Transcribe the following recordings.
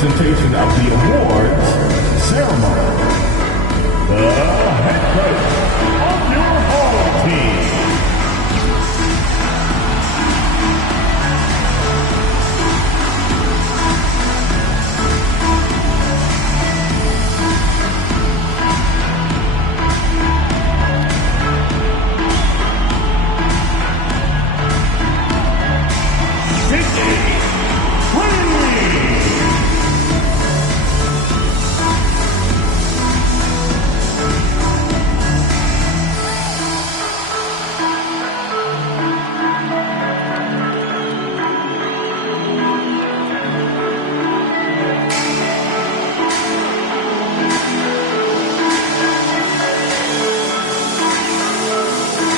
presentation of the awards ceremony. The head coach of your home team.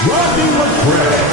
Rodney McGregor.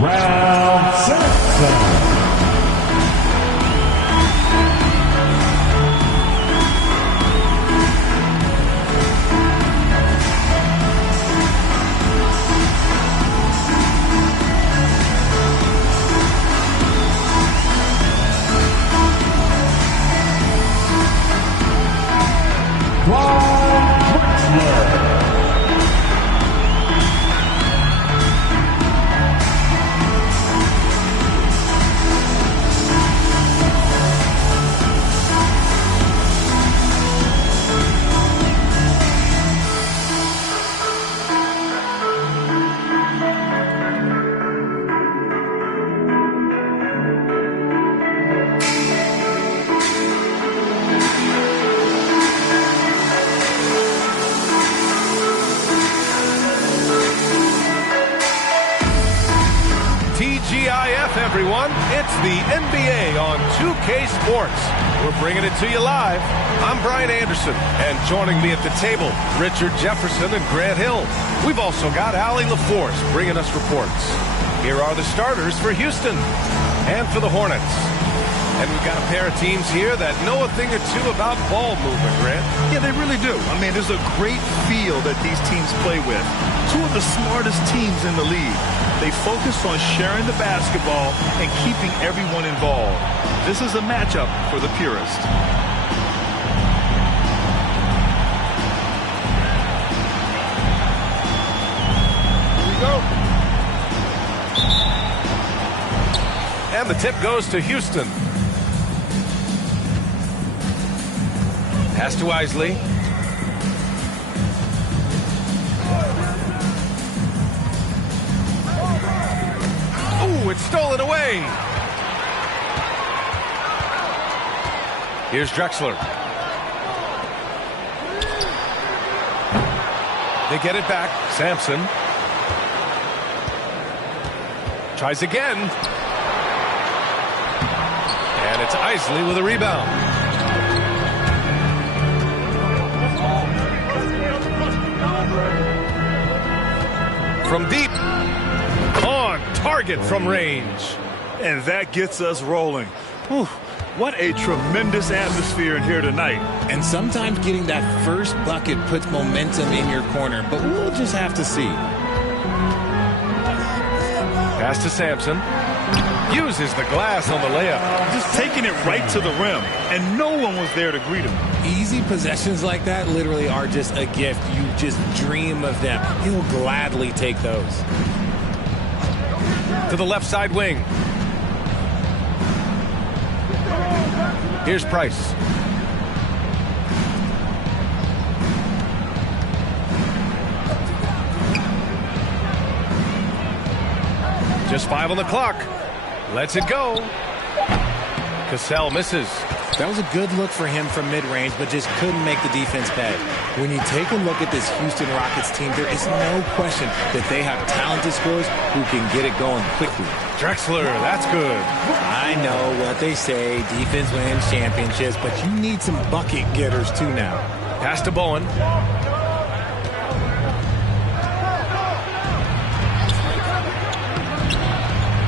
Round 6. TGIF, everyone. It's the NBA on 2K Sports. We're bringing it to you live. I'm Brian Anderson, and joining me at the table, Richard Jefferson and Grant Hill. We've also got Allie LaForce bringing us reports. Here are the starters for Houston and for the Hornets. And we've got a pair of teams here that know a thing or two about ball movement, Grant. Yeah, they really do. I mean, there's a great feel that these teams play with. Two of the smartest teams in the league. They focus on sharing the basketball and keeping everyone involved. This is a matchup for the purist. And the tip goes to Houston. Pass to Isley. Ooh, it's stolen away. Here's Drexler. They get it back. Sampson. Tries again. And it's Isley with a rebound. From deep. On target from range. And that gets us rolling. Whew. What a tremendous atmosphere in here tonight. And sometimes getting that first bucket puts momentum in your corner, but we'll just have to see. Pass to Sampson. Uses the glass on the layup. Just taking it right to the rim, and no one was there to greet him. Easy possessions like that literally are just a gift. You just dream of them. He'll gladly take those. To the left side wing. Here's Price. Just 5 on the clock. Lets it go. Cassell misses. That was a good look for him from mid-range, but just couldn't make the defense pay. When you take a look at this Houston Rockets team, there is no question that they have talented scorers who can get it going quickly. Drexler, that's good. I know what they say, defense wins championships, but you need some bucket getters too now. Pass to Bowen.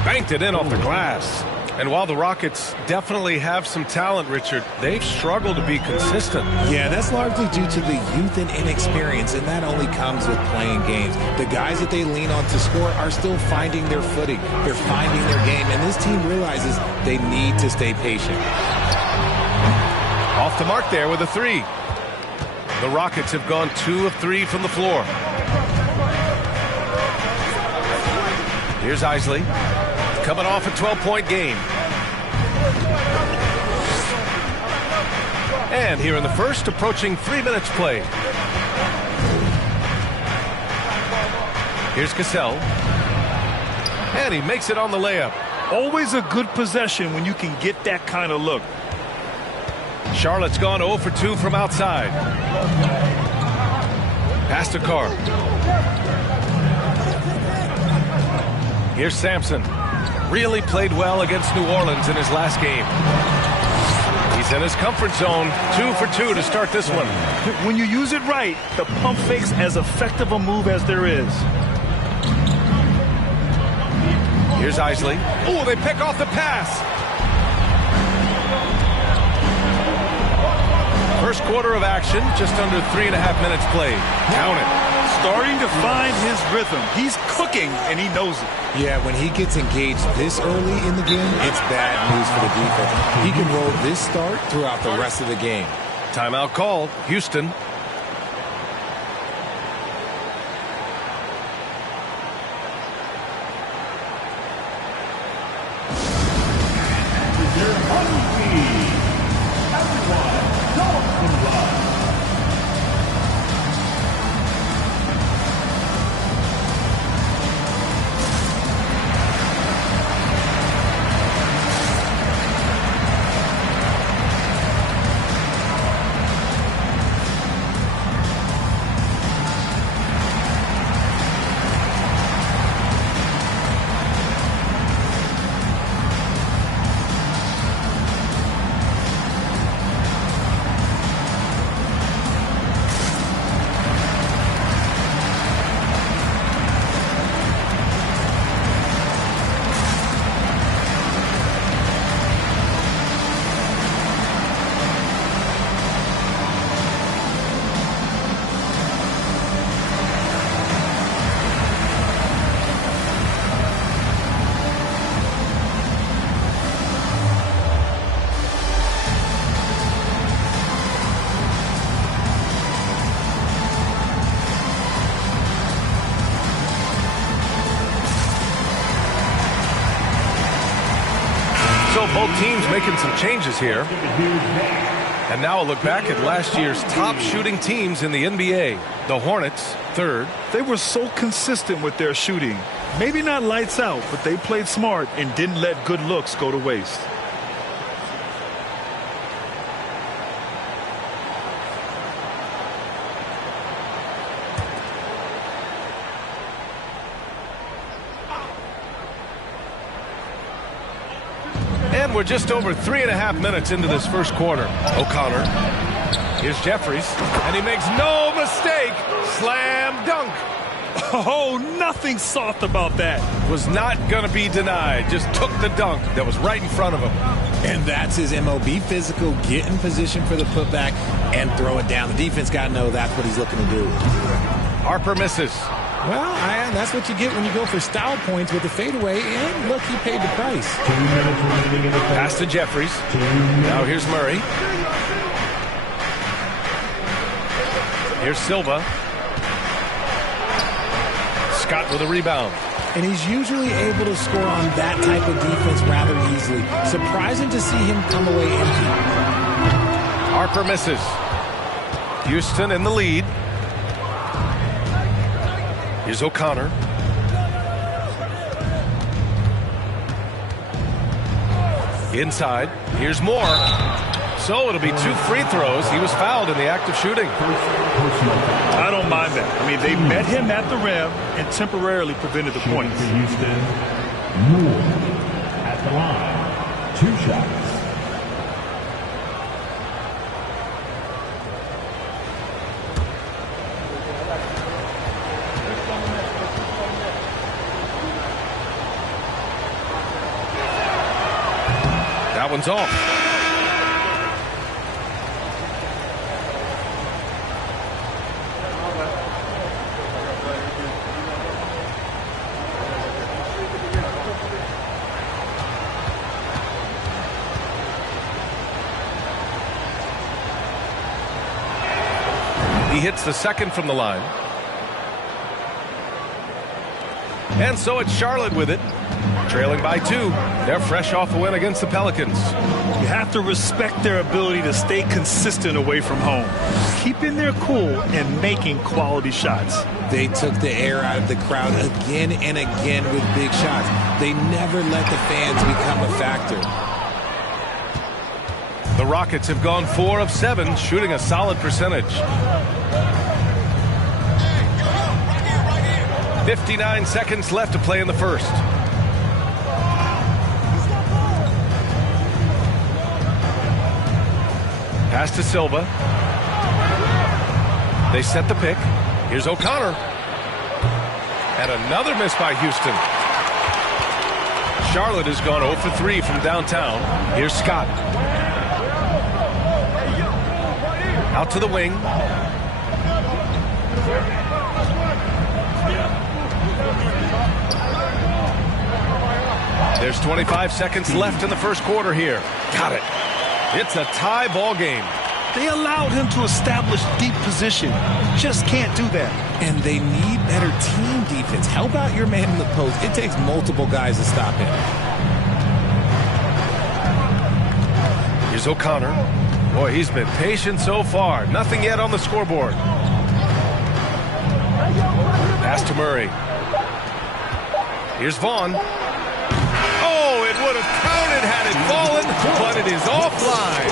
Banked it in off the glass. And while the Rockets definitely have some talent, Richard, they've struggled to be consistent. Yeah, that's largely due to the youth and inexperience, and that only comes with playing games. The guys that they lean on to score are still finding their footing. They're finding their game, and this team realizes they need to stay patient. Off the mark there with a 3. The Rockets have gone 2 of 3 from the floor. Here's Isley. Coming off a 12-point game. And here in the first, approaching 3 minutes played. Here's Cassell. And he makes it on the layup. Always a good possession when you can get that kind of look. Charlotte's gone 0 for 2 from outside. Pass to Carr. Here's Sampson. Really played well against New Orleans in his last game. He's in his comfort zone. 2 for 2 to start this one. When you use it right, the pump fake's as effective a move as there is. Here's Isley. Oh, they pick off the pass. First quarter of action, just under 3.5 minutes played. Count it. Starting to find his rhythm. He's cooking, and he knows it. Yeah, when he gets engaged this early in the game, it's bad news for the defense. He can roll this start throughout the rest of the game. Timeout called. Houston. both teams making some changes here. And now a look back at last year's top shooting teams in the NBA. The Hornets, third. They were so consistent with their shooting. Maybe not lights out, but they played smart and didn't let good looks go to waste. And we're just over 3.5 minutes into this first quarter. O'Connor. Here's Jeffries. And he makes no mistake. Slam dunk. Oh, nothing soft about that. Was not going to be denied. Just took the dunk that was right in front of him. And that's his MO. Be physical, get in position for the putback, and throw it down. The defense got to know that's what he's looking to do. Harper misses. Well, that's what you get when you go for style points with the fadeaway. And look, he paid the price. 2 minutes remaining in the Pass to Jeffries. Now here's Murray. Here's Silva. Scott with a rebound. And he's usually able to score on that type of defense rather easily. Surprising to see him come away empty. Harper misses. Houston in the lead. Here's O'Connor. Inside. Here's Moore. So it'll be 2 free throws. He was fouled in the act of shooting. I don't mind that. I mean, they met him at the rim and temporarily prevented the points. For Houston, Moore at the line. 2 shots. That one's off. He hits the second from the line. And so it's Charlotte with it. Trailing by 2. They're fresh off a win against the Pelicans. You have to respect their ability to stay consistent away from home. Keeping their cool and making quality shots. They took the air out of the crowd again and again with big shots. They never let the fans become a factor. The Rockets have gone 4 of 7, shooting a solid percentage. 59 seconds left to play in the first. Pass to Silva. They set the pick. Here's O'Connor. And another miss by Houston. Charlotte has gone 0 for 3 from downtown. Here's Scott. Out to the wing. There's 25 seconds left in the first quarter here. Got it. It's a tie ball game. They allowed him to establish deep position. Just can't do that. And they need better team defense. Help out your man in the post. It takes multiple guys to stop him. Here's O'Connor. Boy, he's been patient so far. Nothing yet on the scoreboard. Pass to Murray. Here's Vaughn. Oh, it would have counted had it fallen, but it is offline.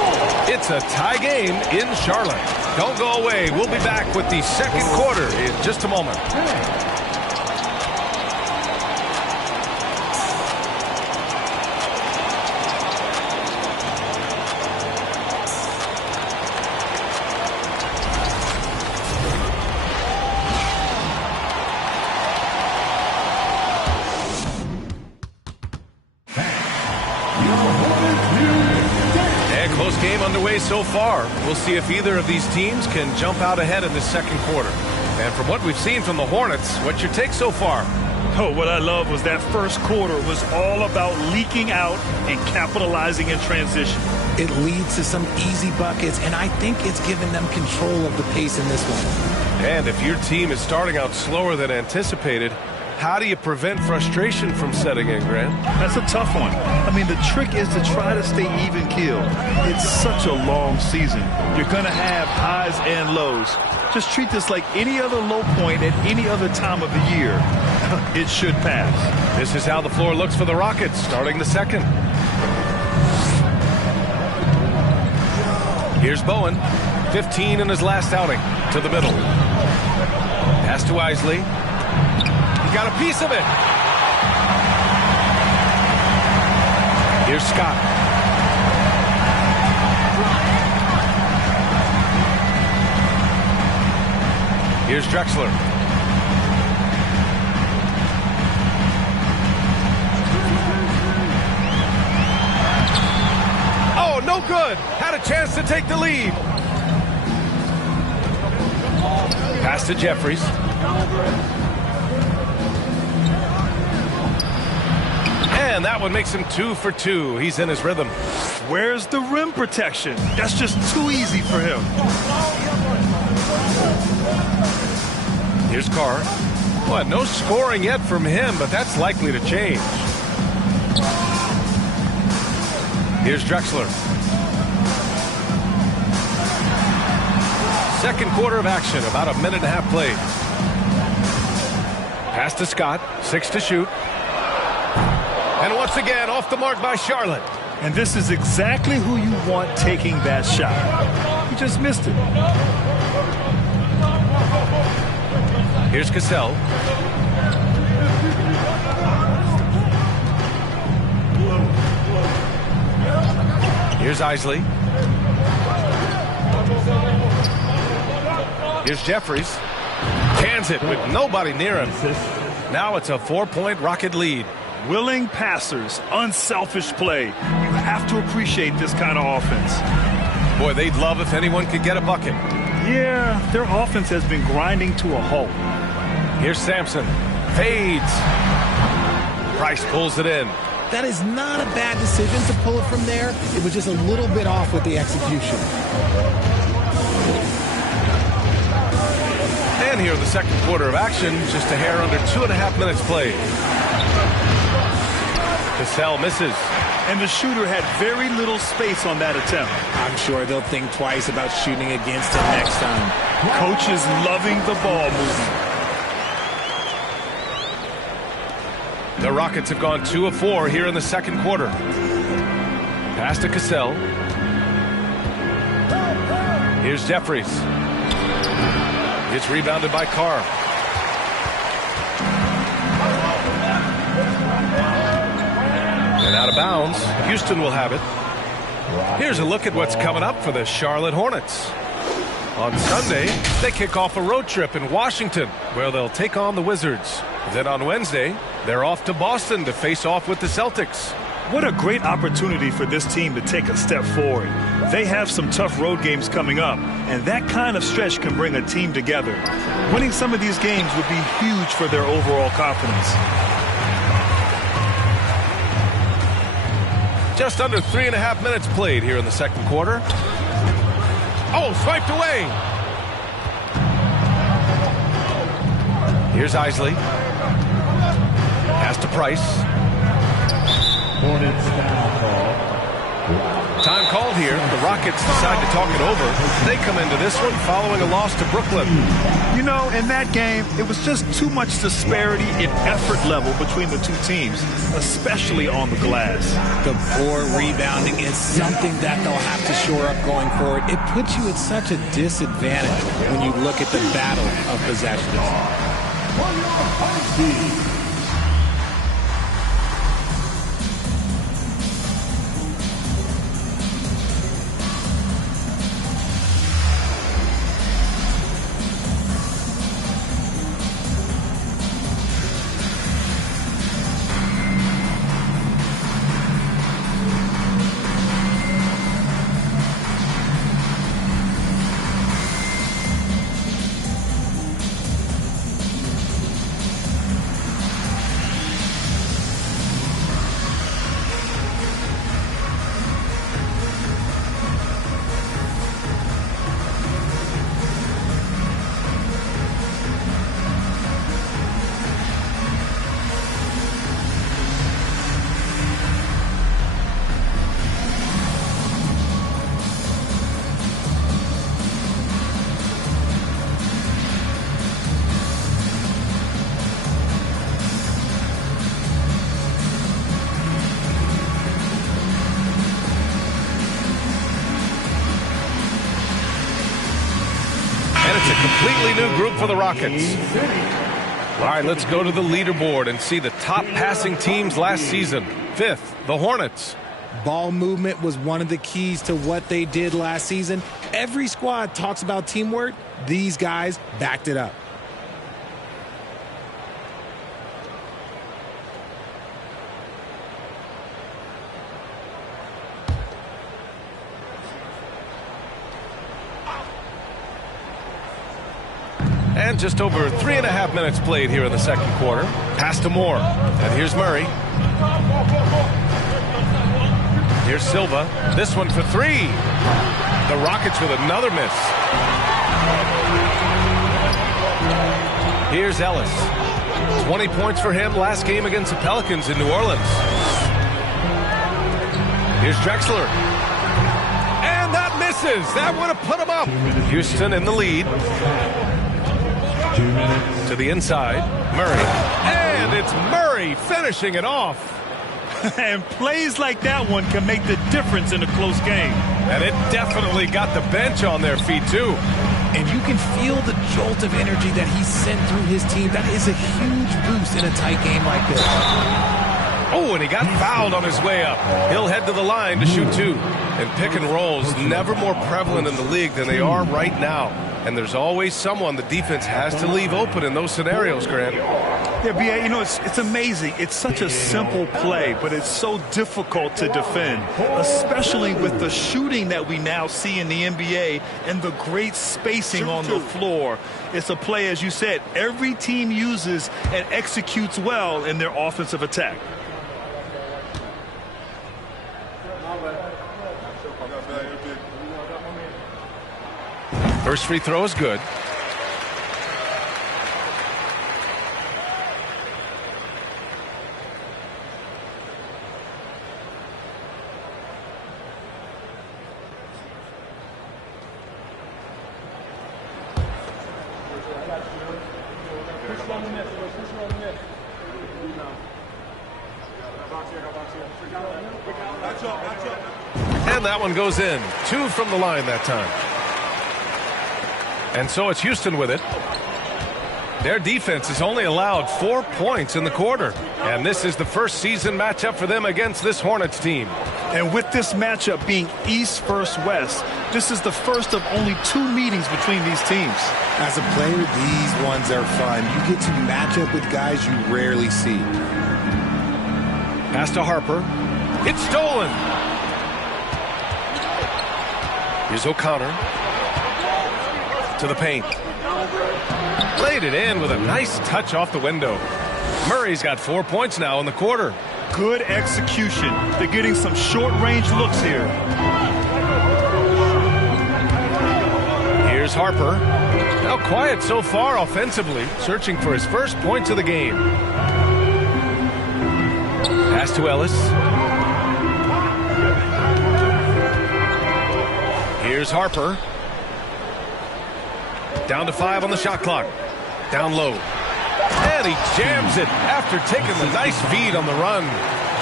It's a tie game in Charlotte. Don't go away. We'll be back with the second quarter in just a moment. Game underway so far. We'll see if either of these teams can jump out ahead in the second quarter. And from what we've seen from the Hornets, what's your take so far? Oh, what I love was that first quarter was all about leaking out and capitalizing in transition. It leads to some easy buckets, and I think it's given them control of the pace in this one. And if your team is starting out slower than anticipated, How do you prevent frustration from setting in, Grant? That's a tough one. I mean, the trick is to try to stay even-keeled. It's such a long season. You're going to have highs and lows. Just treat this like any other low point at any other time of the year. It should pass. This is how the floor looks for the Rockets starting the second. Here's Bowen, 15 in his last outing, to the middle. Pass to Isley. He got a piece of it. Here's Scott. Here's Drexler. Oh, no good. Had a chance to take the lead. Pass to Jeffries. And that one makes him 2 for 2. He's in his rhythm. Where's the rim protection? That's just too easy for him. Here's Carr. Well, no scoring yet from him, but that's likely to change. Here's Drexler. Second quarter of action, about a minute and a half played. Pass to Scott, 6 to shoot. And once again, off the mark by Charlotte. And this is exactly who you want taking that shot. He just missed it. Here's Cassell. Here's Isley. Here's Jeffries. Cans it with nobody near him. Now it's a 4-point Rocket lead. Willing passers, unselfish play. You have to appreciate this kind of offense. Boy, they'd love if anyone could get a bucket. Yeah, their offense has been grinding to a halt. Here's Sampson. Fades. Price pulls it in. That is not a bad decision to pull it from there. It was just a little bit off with the execution. And here in the second quarter of action, just a hair under 2.5 minutes played. Cassell misses. And the shooter had very little space on that attempt. I'm sure they'll think twice about shooting against him next time. Coach is loving the ball movement. The Rockets have gone 2 of 4 here in the second quarter. Pass to Cassell. Here's Jeffries. It's rebounded by Carr. And out of bounds. Houston will have it. Here's a look at what's coming up for the Charlotte Hornets. On Sunday, they kick off a road trip in Washington, where they'll take on the Wizards. Then on Wednesday, they're off to Boston to face off with the Celtics. What a great opportunity for this team to take a step forward. They have some tough road games coming up, and that kind of stretch can bring a team together. Winning some of these games would be huge for their overall confidence. Just under 3.5 minutes played here in the second quarter. Oh, swiped away. Here's Isley. Pass to Price. Hornets foul call. Time called here. The Rockets decide to talk it over. They come into this one following a loss to Brooklyn. You know, in that game, it was just too much disparity in effort level between the two teams, especially on the glass. The poor rebounding is something that they'll have to shore up going forward. It puts you at such a disadvantage when you look at the battle of possessions. completely new group for the Rockets. All right, let's go to the leaderboard and see the top passing teams last season. 5th, the Hornets. Ball movement was one of the keys to what they did last season. Every squad talks about teamwork. These guys backed it up. And just over 3.5 minutes played here in the second quarter. Pass to Moore. And here's Murray. Here's Silva. This one for 3. The Rockets with another miss. Here's Ellis. 20 points for him last game against the Pelicans in New Orleans. Here's Drexler. And that misses. That would have put him up. Houston in the lead. 2 minutes. To the inside. Murray. And it's Murray finishing it off. And plays like that one can make the difference in a close game. And it definitely got the bench on their feet, too. And you can feel the jolt of energy that he sent through his team. That is a huge boost in a tight game like this. Oh, and he got fouled on his way up. He'll head to the line to shoot 2. And pick and rolls never more prevalent in the league than they are right now. And there's always someone the defense has to leave open in those scenarios, Grant. Yeah, B.A., you know, it's amazing. It's such a simple play, but it's so difficult to defend, especially with the shooting that we now see in the NBA and the great spacing on the floor. It's a play, as you said, every team uses and executes well in their offensive attack. First free throw is good. And that one goes in. 2 from the line that time. And so it's Houston with it. Their defense has only allowed 4 points in the quarter. And this is the first season matchup for them against this Hornets team. And with this matchup being East versus West, this is the first of only 2 meetings between these teams. As a player, these ones are fun. You get to match up with guys you rarely see. Pass to Harper. It's stolen. Here's O'Connor. To the paint. Laid it in with a nice touch off the window. Murray's got 4 points now in the quarter. Good execution. They're getting some short-range looks here. Here's Harper. Now quiet so far offensively, searching for his first points of the game. Pass to Ellis. Here's Harper. Down to 5 on the shot clock. Down low. And he jams it after taking the nice feed on the run.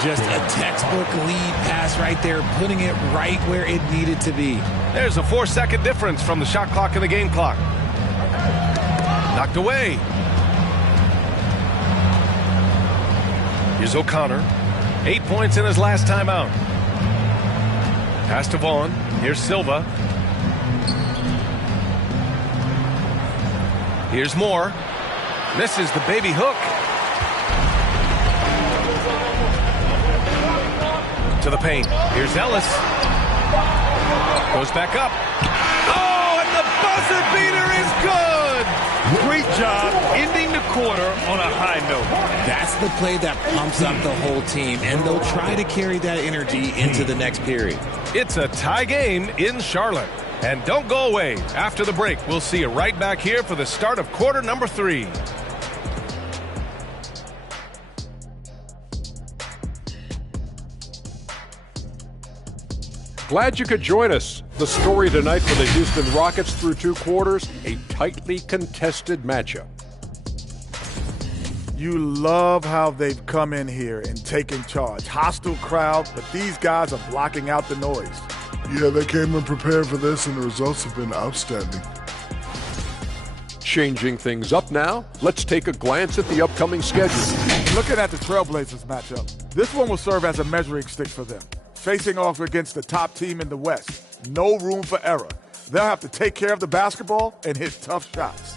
Just a textbook lead pass right there, putting it right where it needed to be. There's a 4-second difference from the shot clock and the game clock. Knocked away. Here's O'Connor. 8 points in his last timeout. Pass to Vaughn. Here's Silva. Here's Moore. Misses the baby hook. To the paint. Here's Ellis. Goes back up. Oh, and the buzzer beater is good. Great job ending the quarter on a high note. That's the play that pumps up the whole team, and they'll try to carry that energy into the next period. It's a tie game in Charlotte. And don't go away. After the break, we'll see you right back here for the start of quarter number 3. Glad you could join us. The story tonight for the Houston Rockets through 2 quarters, a tightly contested matchup. You love how they've come in here and taken charge. Hostile crowd, but these guys are blocking out the noise. Yeah, they came in prepared for this, and the results have been outstanding. Changing things up now, let's take a glance at the upcoming schedule. Looking at the Trailblazers matchup, this one will serve as a measuring stick for them. Facing off against the top team in the West, no room for error. They'll have to take care of the basketball and hit tough shots.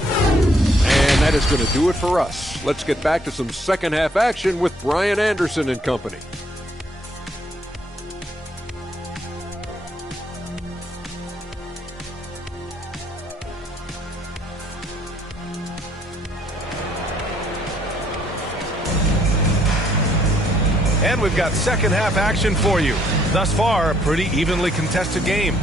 And that is going to do it for us. Let's get back to some second half action with Brian Anderson and company. And we've got second half action for you. Thus far, a pretty evenly contested game.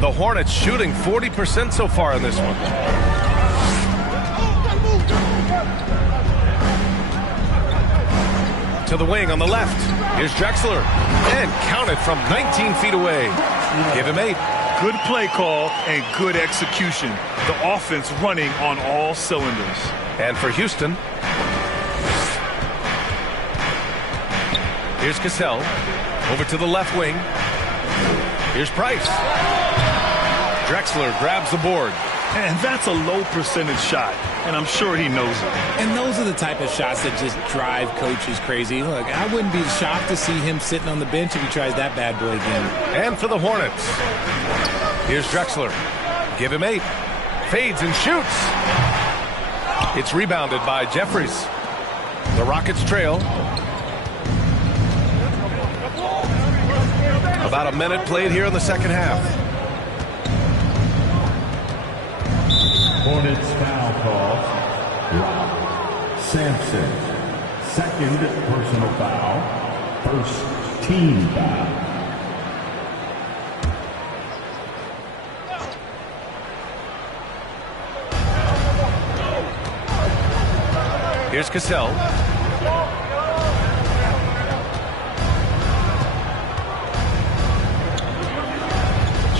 The Hornets shooting 40% so far in this one. To the wing on the left. Here's Drexler. And counted from 19 feet away. Give him 8. Good play call and good execution. The offense running on all cylinders. And for Houston, here's Cassell. Over to the left wing. Here's Price. Drexler grabs the board. And that's a low percentage shot, and I'm sure he knows it. And those are the type of shots that just drive coaches crazy. Look, I wouldn't be shocked to see him sitting on the bench if he tries that bad boy again. And for the Hornets, here's Drexler. Give him 8. Fades and shoots. It's rebounded by Jeffries. The Rockets trail. About a minute played here in the second half. Hornets foul call. Rob Sampson. Second personal foul. First team foul. Here's Cassell.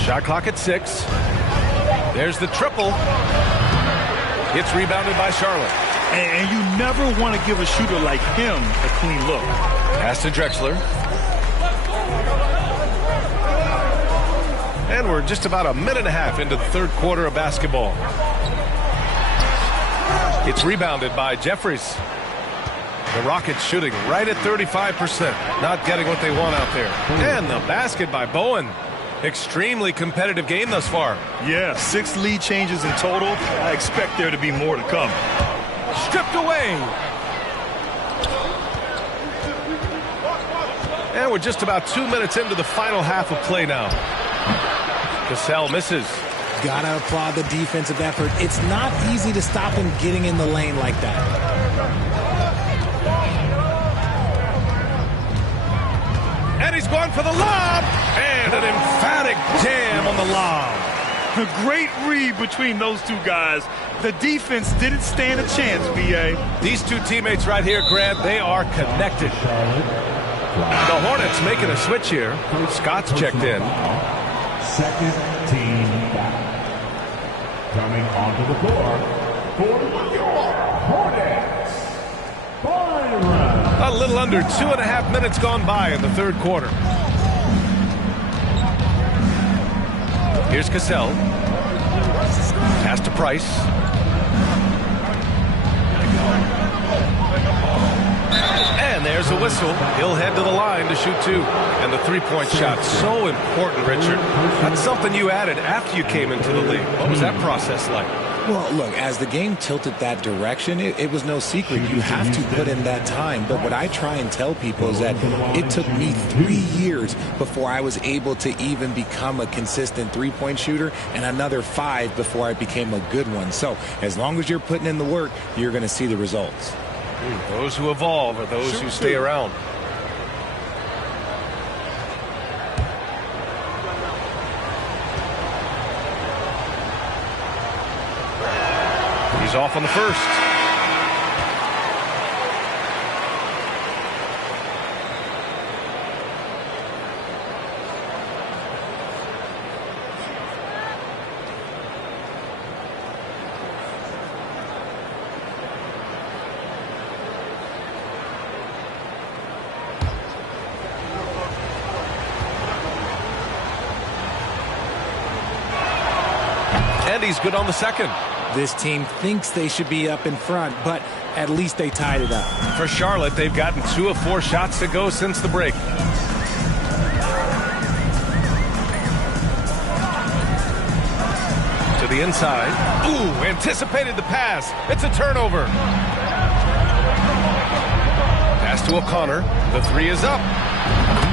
Shot clock at 6. There's the triple. It's rebounded by Charlotte. And you never want to give a shooter like him a clean look. Pass to Drexler. And we're just about a minute and a half into the third quarter of basketball. It's rebounded by Jeffries. The Rockets shooting right at 35%. Not getting what they want out there. And the basket by Bowen. Extremely competitive game thus far. Yeah, 6 lead changes in total. I expect there to be more to come. Stripped away. And we're just about 2 minutes into the final half of play now. Cassell misses. Gotta applaud the defensive effort. It's not easy to stop him getting in the lane like that. And he's going for the lob. And an emphatic jam on the lob. A great read between those two guys. The defense didn't stand a chance, B.A. These two teammates right here, Grant, they are connected. The Hornets making a switch here. Scott's checked in. Second team foul. Coming onto the floor for your Hornets, Byron. A little under 2.5 minutes gone by in the third quarter. Here's Cassell. Pass to Price. And there's a whistle. He'll head to the line to shoot 2. And the three-point shot, so important, Richard. That's something you added after you came into the league. What was that process like? Well, look, as the game tilted that direction, it was no secret. You have to put in that time. But what I try and tell people is that it took me 3 years before I was able to even become a consistent three-point shooter, and another 5 before I became a good one. So as long as you're putting in the work, you're going to see the results. Those who evolve are those who stay around. He's off on the first. And he's good on the second. This team thinks they should be up in front, but at least they tied it up. For Charlotte, they've gotten 2 of 4 shots to go since the break. To the inside. Ooh, anticipated the pass. It's a turnover. Pass to O'Connor. The 3 is up.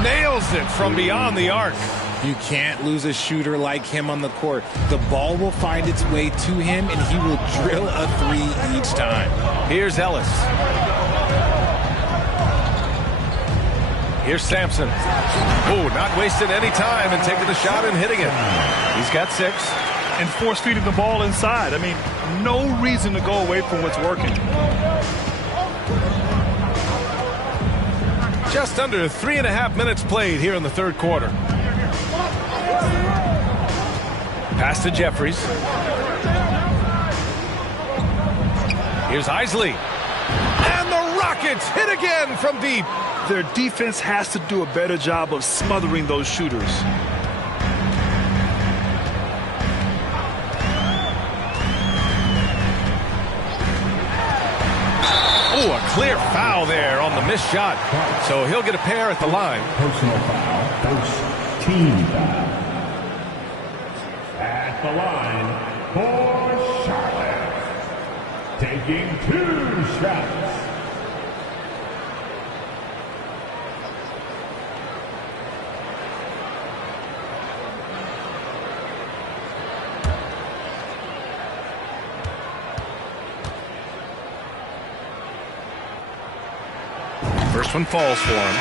Nails it from beyond the arc. You can't lose a shooter like him on the court. The ball will find its way to him, and he will drill a 3 each time. Here's Ellis. Here's Sampson. Oh, not wasting any time and taking the shot and hitting it. He's got 6. And force feeding the ball inside. I mean, no reason to go away from what's working. Just under 3.5 minutes played here in the third quarter. Pass to Jeffries. Here's Isley. And the Rockets hit again from deep. Their defense has to do a better job of smothering those shooters. Oh, a clear foul there on the missed shot. So he'll get a pair at the line. Personal foul. First team foul. At the line for Charlotte. Taking 2 shots. First one falls for him.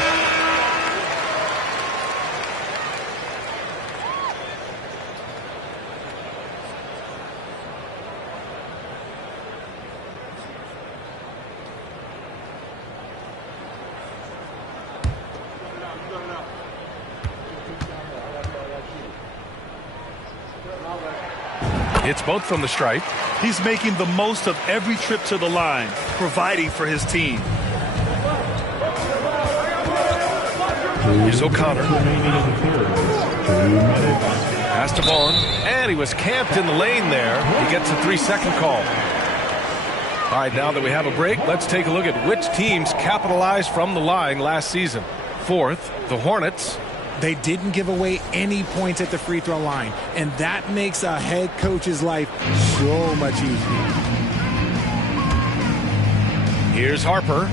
It's both from the stripe. He's making the most of every trip to the line, providing for his team. Here's O'Connor. Pass to Vaughn. And he was camped in the lane there. He gets a 3-second call. All right, now that we have a break, let's take a look at which teams capitalized from the line last season. Fourth, the Hornets. They didn't give away any points at the free throw line, and that makes a head coach's life so much easier. Here's Harper.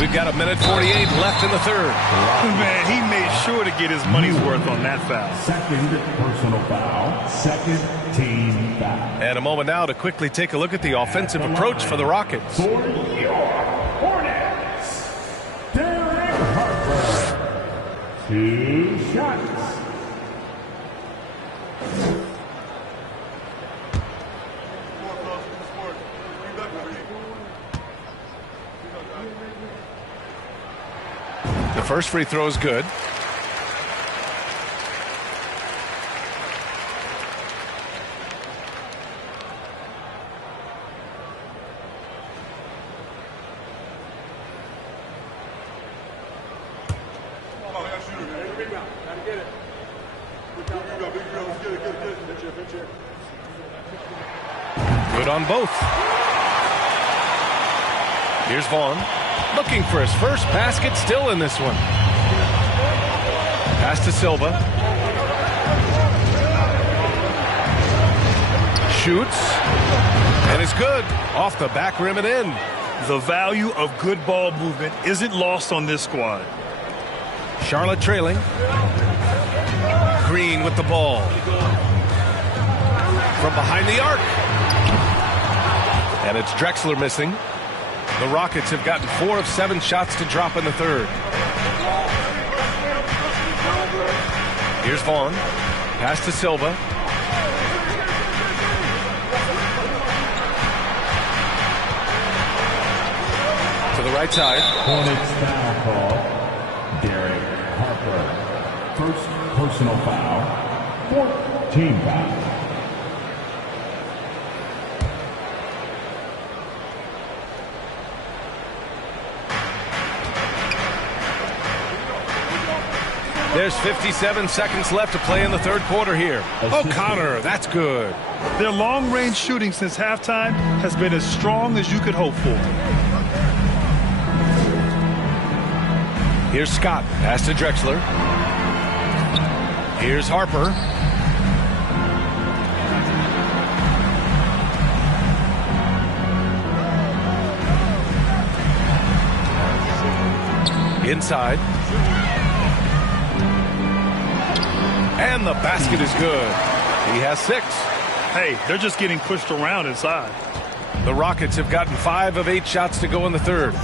We've got 1:48 left in the third. Man, he made sure to get his money's worth on that foul. Second personal foul. Second team foul. And a moment now to quickly take a look at the offensive approach for the Rockets. For your Hornets, Derek Harper. 2 shots. The first free throw is good. Good on both. Here's Vaughn. Looking for his first basket, still in this one. Pass to Silva. Shoots. And it's good. Off the back rim and in. The value of good ball movement isn't lost on this squad. Charlotte trailing. Green with the ball. From behind the arc. And it's Drexler missing. The Rockets have gotten 4 of 7 shots to drop in the third. Here's Vaughn. Pass to Silva. To the right side. Hornets foul call. Derek Harper. First personal foul. 4th team foul. There's 57 seconds left to play in the third quarter here. O'Connor, that's good. Their long-range shooting since halftime has been as strong as you could hope for. Here's Scott. Pass to Drexler. Here's Harper. Inside. And the basket is good. He has 6. Hey, they're just getting pushed around inside. The Rockets have gotten 5 of 8 shots to go in the third.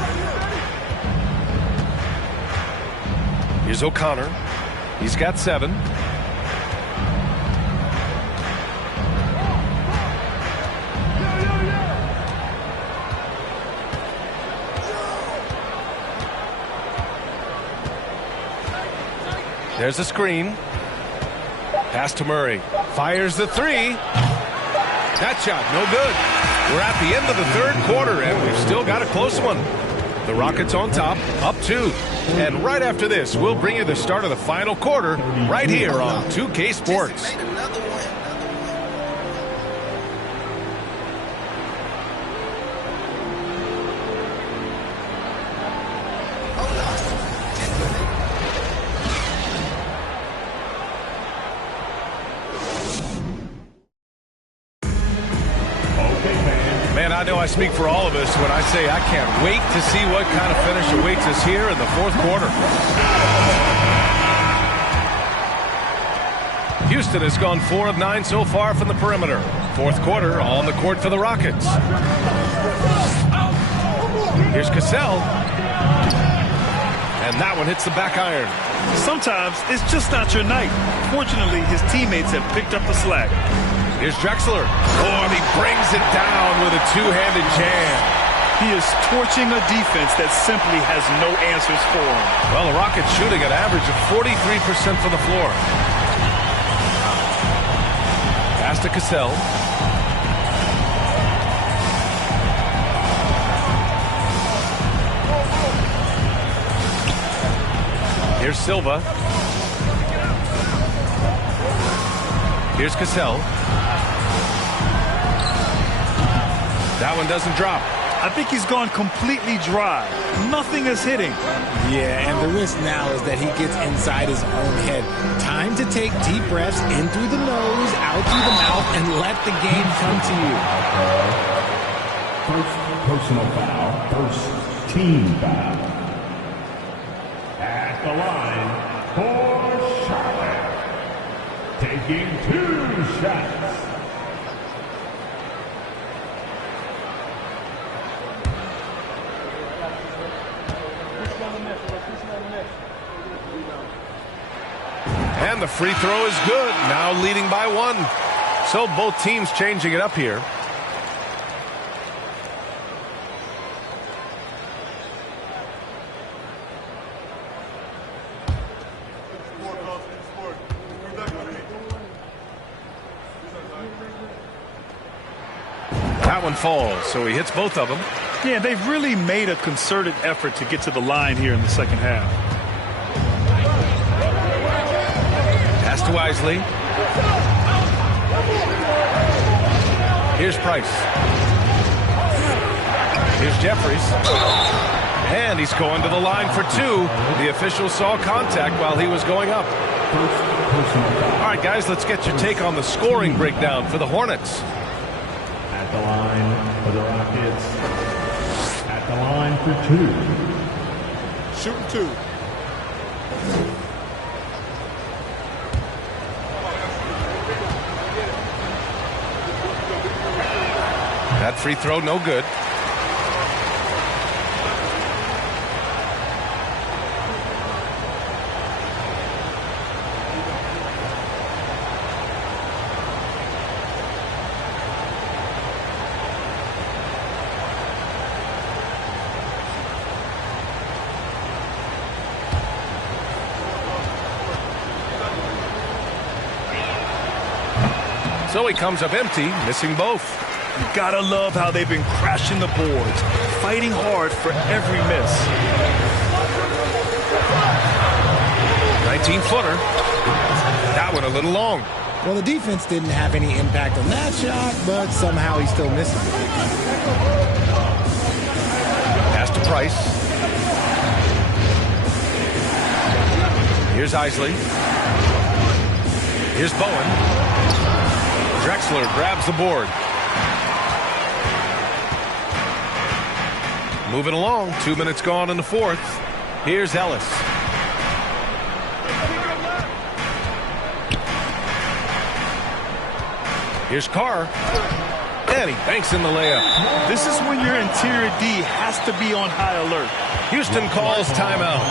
Here's O'Connor. He's got 7. There's a screen. Pass to Murray. Fires the 3. That shot, no good. We're at the end of the third quarter, and we've still got a close one. The Rockets on top, up 2. And right after this, we'll bring you the start of the final quarter right here on 2K Sports. I know I speak for all of us when I say I can't wait to see what kind of finish awaits us here in the fourth quarter. Houston has gone 4 of 9 so far from the perimeter. Fourth quarter on the court for the Rockets. Here's Cassell. And that one hits the back iron. Sometimes it's just not your night. Fortunately, his teammates have picked up the slack. Here's Drexler. Oh, and he brings it down with a two-handed jam. He is torching a defense that simply has no answers for him. Well, the Rockets shooting an average of 43% from the floor. Pass to Cassell. Here's Silva. Here's Cassell. That one doesn't drop. I think he's gone completely dry. Nothing is hitting. Yeah, and the risk now is that he gets inside his own head. Time to take deep breaths in through the nose, out through the mouth, and let the game come to you. First personal foul, first team foul. At the line for Charlotte, taking 2 shots. And the free throw is good. Now leading by 1. So both teams changing it up here. That one falls, so he hits both of them. Yeah, they've really made a concerted effort to get to the line here in the second half. Pass to Wisely. Here's Price. Here's Jeffries. And he's going to the line for 2. The official saw contact while he was going up. All right, guys, let's get your take on the scoring breakdown for the Hornets. At the line for the Rockets. At the line for 2. Shooting 2. That free throw, no good. So he comes up empty, missing both. You gotta love how they've been crashing the boards, fighting hard for every miss. 18-footer. That one a little long. Well, the defense didn't have any impact on that shot, but somehow he still misses it. Pass to Price. Here's Isley. Here's Bowen. Drexler grabs the board. Moving along. 2 minutes gone in the fourth. Here's Ellis. Here's Carr. And he banks in the layup. This is when your interior D has to be on high alert. Houston calls timeout.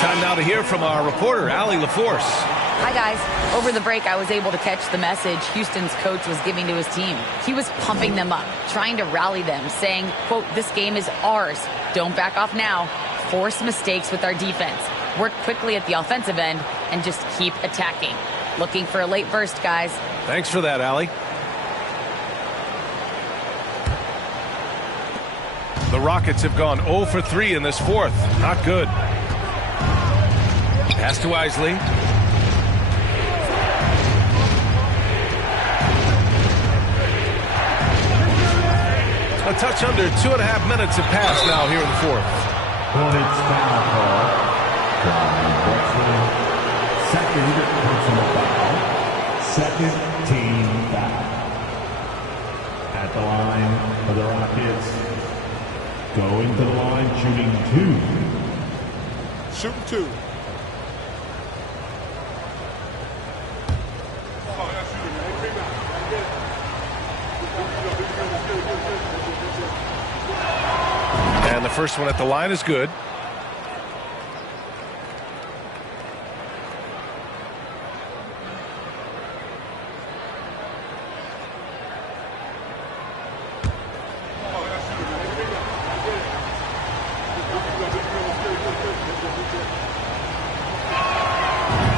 Time now to hear from our reporter, Allie LaForce. Hi, guys. Over the break, I was able to catch the message Houston's coach was giving to his team. He was pumping them up, trying to rally them, saying, quote, "This game is ours. Don't back off now. Force mistakes with our defense. Work quickly at the offensive end and just keep attacking." Looking for a late burst, guys. Thanks for that, Allie. The Rockets have gone 0 for 3 in this fourth. Not good. Pass to Isley. A touch under 2.5 minutes have passed now here in the fourth. Hornets foul call. Second personal foul. Second team foul. At the line of the Rockets. Going to the line, shooting 2. Shooting 2. And the first one at the line is good.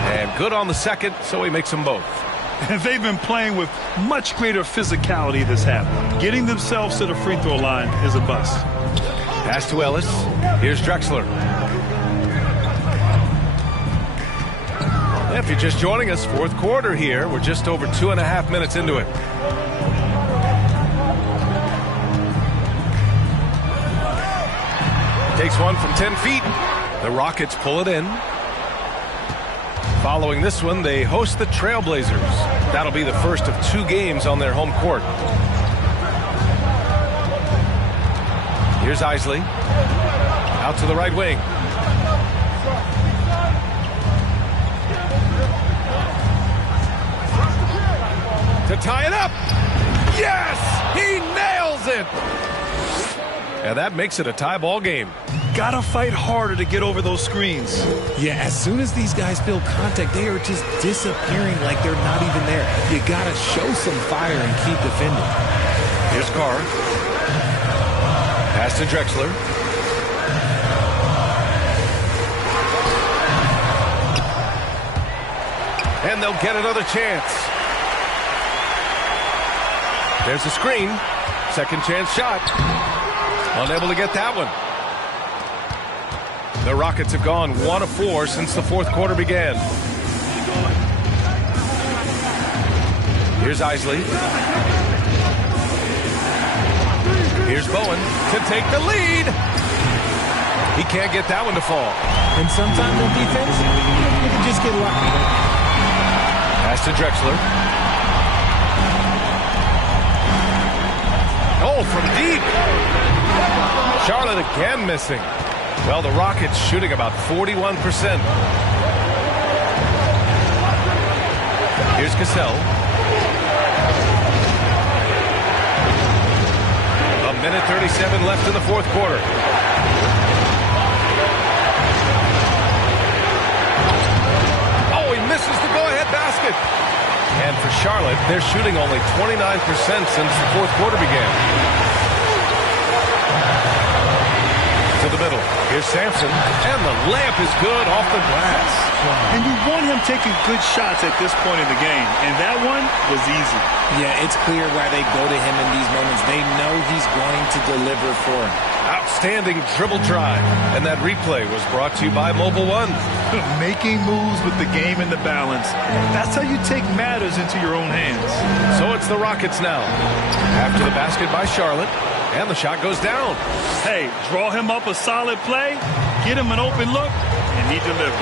And good on the second, so he makes them both. And they've been playing with much greater physicality this half. Getting themselves to the free throw line is a bust. Pass to Ellis. Here's Drexler. If you're just joining us, fourth quarter here. We're just over 2.5 minutes into it. Takes one from 10 feet. The Rockets pull it in. Following this one, they host the Trailblazers. That'll be the first of 2 games on their home court. Here's Isley. Out to the right wing. To tie it up. Yes! He nails it! And that makes it a tie ball game. Gotta fight harder to get over those screens. Yeah, as soon as these guys feel contact, they are just disappearing like they're not even there. You gotta show some fire and keep defending. Here's Carr. Pass to Drexler. And they'll get another chance. There's a screen. Second chance shot. Unable to get that one. The Rockets have gone 1 of 4 since the fourth quarter began. Here's Isley. Here's Bowen to take the lead. He can't get that one to fall. And sometimes on defense, you can just get lucky. Pass to Drexler. Oh, from deep. Charlotte again missing. Well, the Rockets shooting about 41%. Here's Cassell. A minute 37 left in the fourth quarter. Oh, he misses the go-ahead basket. And for Charlotte, they're shooting only 29% since the fourth quarter began. To the middle. Here's Sampson. And the layup is good off the glass. And you want him taking good shots at this point in the game. And that one was easy. Yeah, it's clear why they go to him in these moments. They know he's going to deliver for him. Outstanding dribble drive. And that replay was brought to you by Mobile One. Making moves with the game in the balance. That's how you take matters into your own hands. So it's the Rockets now. After the basket by Charlotte. And the shot goes down. Hey, draw him up a solid play, get him an open look, and he delivers.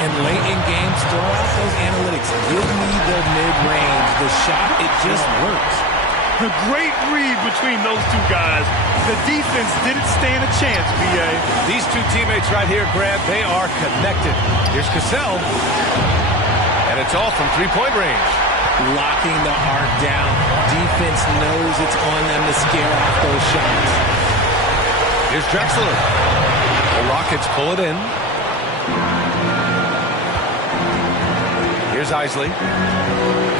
And late in games, throw out those analytics. Give me the mid-range. The shot, it just works. A great read between those two guys. The defense didn't stand a chance, B.A. These two teammates right here, Grant, they are connected. Here's Cassell. And it's all from three-point range. Locking the arc down. Defense knows it's on them to scare off those shots. Here's Drexler. The Rockets pull it in. Here's Isley.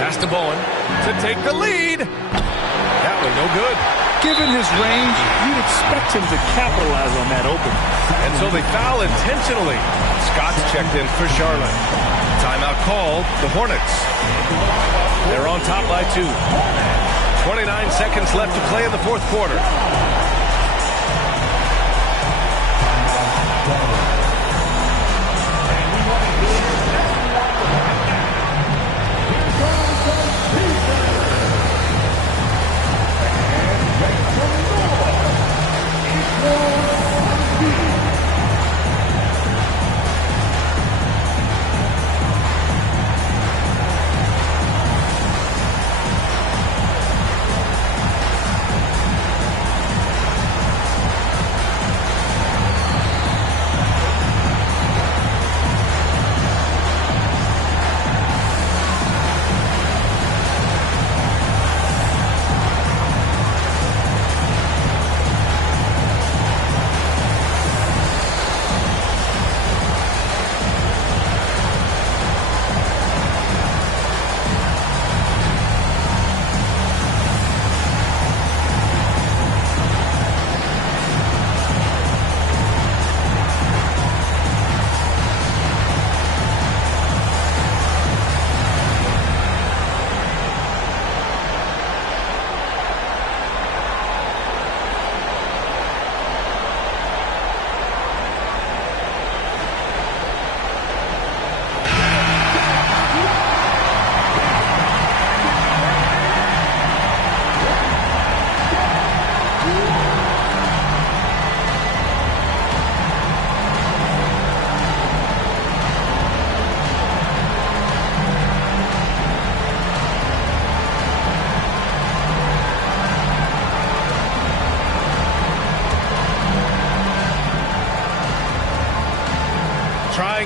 Pass to Bowen to take the lead. That one no good. Given his range, you'd expect him to capitalize on that open. And so they foul intentionally. Scott's checked in for Charlotte. Timeout called. The Hornets. They're on top by 2. 29 seconds left to play in the fourth quarter.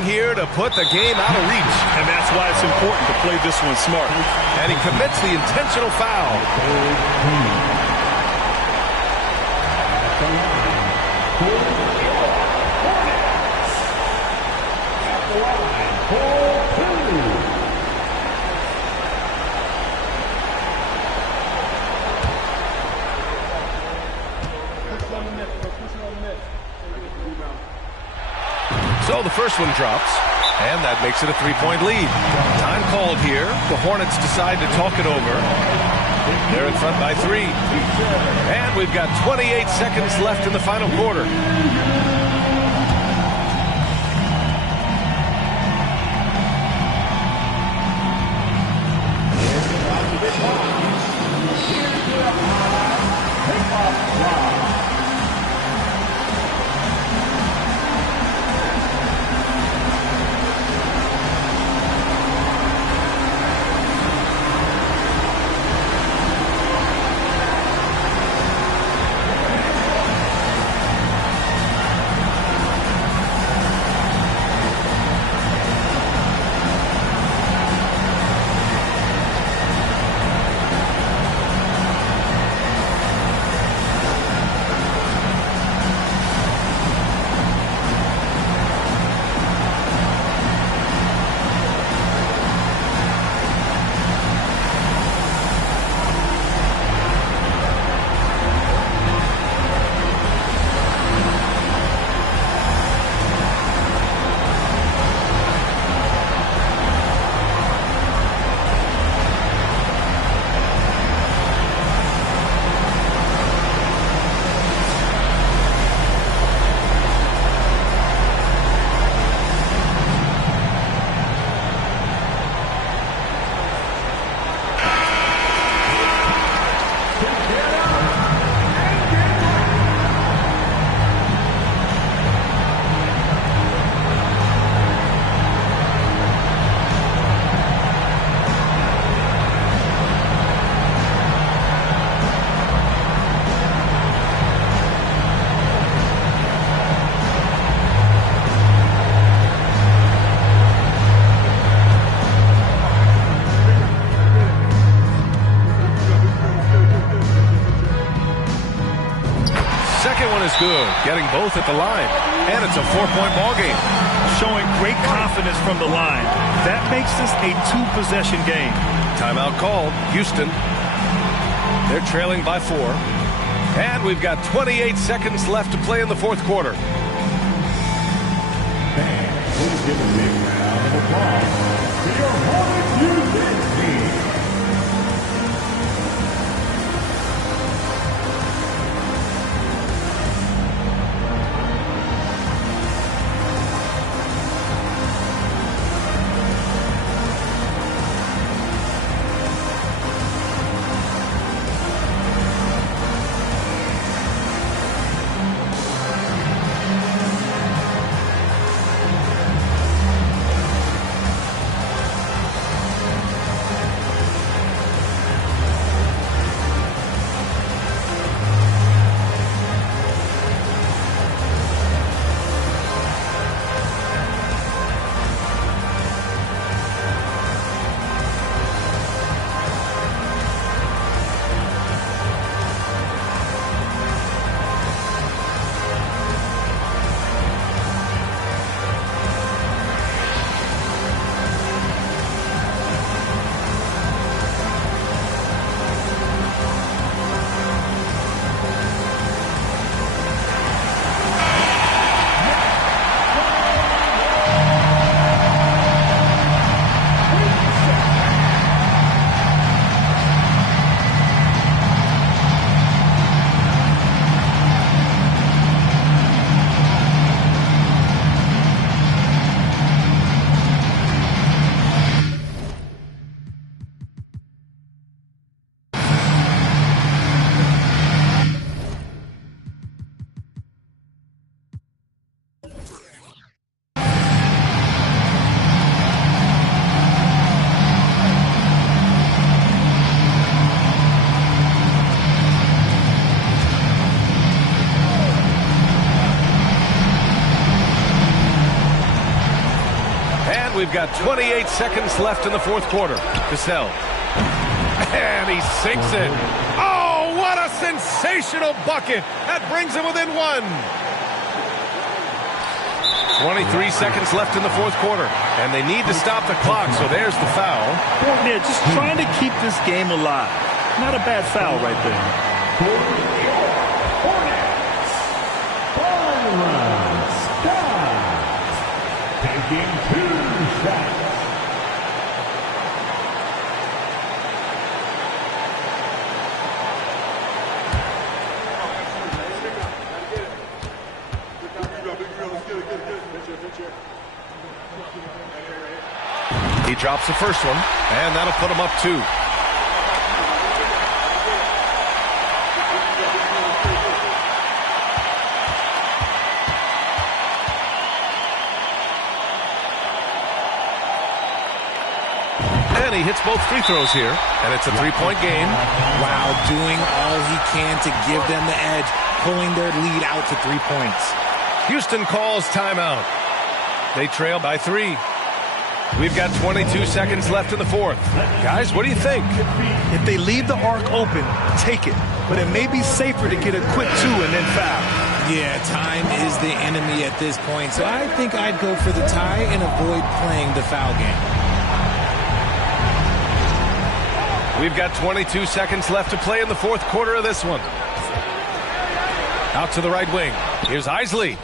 Here to put the game out of reach. And that's why it's important to play this one smart. And he commits the intentional foul. So the first one drops, and that makes it a 3-point lead. Time called here. The Hornets decide to talk it over. They're in front by 3. And we've got 28 seconds left in the final quarter. Good, getting both at the line, and it's a 4-point ball game. Showing great confidence from the line. That makes this a 2-possession game. Timeout called. Houston. They're trailing by 4. And we've got 28 seconds left to play in the fourth quarter. Fans, please give a big round of applause to your Hornets Houston team. We've got 28 seconds left in the fourth quarter. Cassell. And he sinks it. Oh, what a sensational bucket. That brings him within 1. 23 seconds left in the fourth quarter. And they need to stop the clock, so there's the foul. Yeah, just trying to keep this game alive. Not a bad foul right there. Taking 2 shots. drops the first one, and that'll put him up 2. And he hits both free throws here, and it's a 3-point game. Wow, doing all he can to give them the edge, pulling their lead out to 3 points. Houston calls timeout. They trail by 3. We've got 22 seconds left in the fourth. Guys, what do you think? If they leave the arc open, take it. But it may be safer to get a quick 2 and then foul. Yeah, time is the enemy at this point, so I think I'd go for the tie and avoid playing the foul game. We've got 22 seconds left to play in the fourth quarter of this one. Out to the right wing. Here's Isley.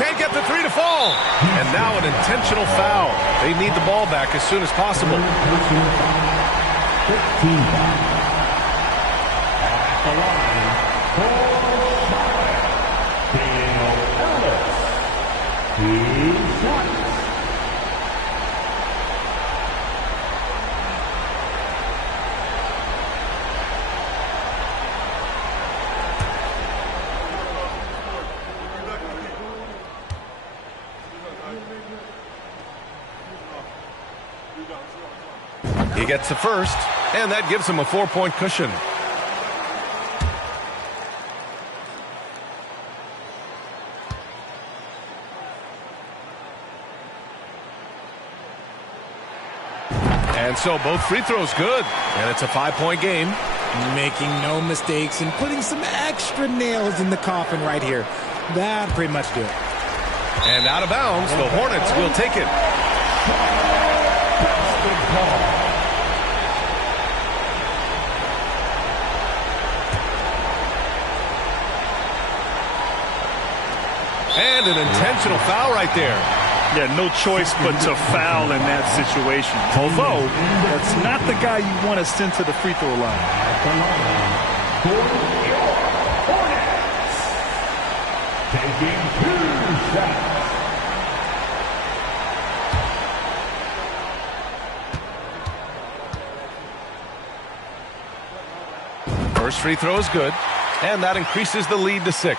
Can't get the 3 to fall. And now an intentional foul. They need the ball back as soon as possible. 15 at the line for Charlotte, Dale Ellis. 2 shots. He gets the first, and that gives him a 4-point cushion. And so both free throws good, and it's a 5-point game. Making no mistakes and putting some extra nails in the coffin right here. That'll pretty much do it. And out of bounds, the Hornets will take it. And an intentional foul right there. Yeah, no choice but to foul in that situation. Although, that's not the guy you want to send to the free throw line. Taking 2 shots. First free throw is good, and that increases the lead to 6.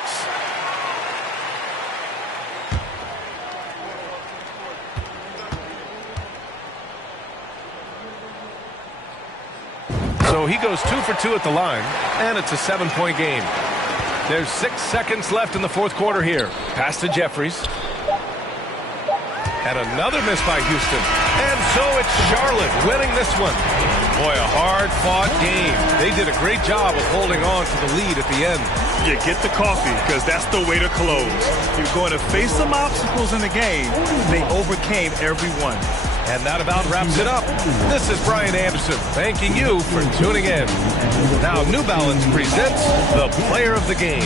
So he goes 2 for 2 at the line, and it's a 7-point game. There's 6 seconds left in the fourth quarter here. Pass to Jeffries. And another miss by Houston. And so it's Charlotte winning this one. Boy, a hard-fought game. They did a great job of holding on to the lead at the end. You get the coffee, because that's the way to close. You're going to face some obstacles in the game. They overcame every one. And that about wraps it up. This is Brian Anderson thanking you for tuning in. Now New Balance presents the Player of the Game.